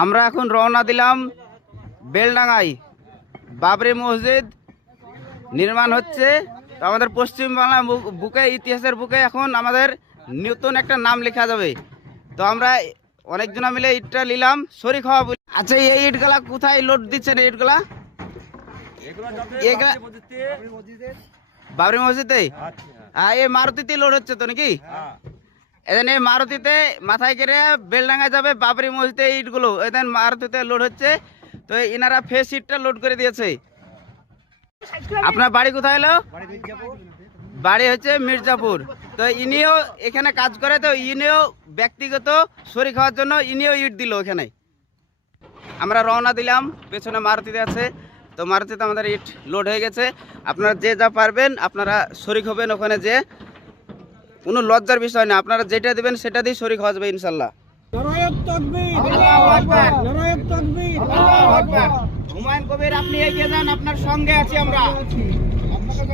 আমরা এখন রওনা দিলাম বেলডাঙ্গায়। বাবরি মসজিদ নির্মাণ হচ্ছে, তো আমাদের পশ্চিমবাংলা বুকে, ইতিহাসের বুকে এখন আমাদের নতুন একটা নাম লেখা যাবে। তো আমরা অনেকজনা মিলে ইটটা নিলাম, শরিক হওয়া বলি। আচ্ছা, এই ইটগুলা কোথায় লোড দিচ্ছেন? এই ইটগুলা বাবরি মসজিদে, এই মারুতিতে লোড হচ্ছে তো নাকি? এদিন এই মারুতিতে মাথায় করে বেলডাঙ্গা যাবে বাবরি মসজিদে ইটগুলো, এদিন মারুতিতে লোড হচ্ছে। তো ইনারা ফেস ইটটা লোড করে দিয়েছে। আপনার বাড়ি কোথায় এলো? বাড়ি হচ্ছে মির্জাপুর। তো ইনিও এখানে কাজ করে, তো ইনিও ব্যক্তিগত শরীক হওয়ার জন্য ইনিও ইট দিল এখানে। আমরা রওনা দিলাম, পেছনে মারুতিতে আছে। তো মারুতিতে আমাদের ইট লোড হয়ে গেছে। আপনারা যে যা পারবেন আপনারা শরীক হবেন ওখানে, যে কোনো লজ্জার বিষয় না, আপনারা যেটা দিবেন সেটা দিয়ে শরীক হওয়া যাবে ইনশাল্লাহ। হুমায়ুন কবির, আপনি এগিয়ে যান, আপনার সঙ্গে আছি আমরা।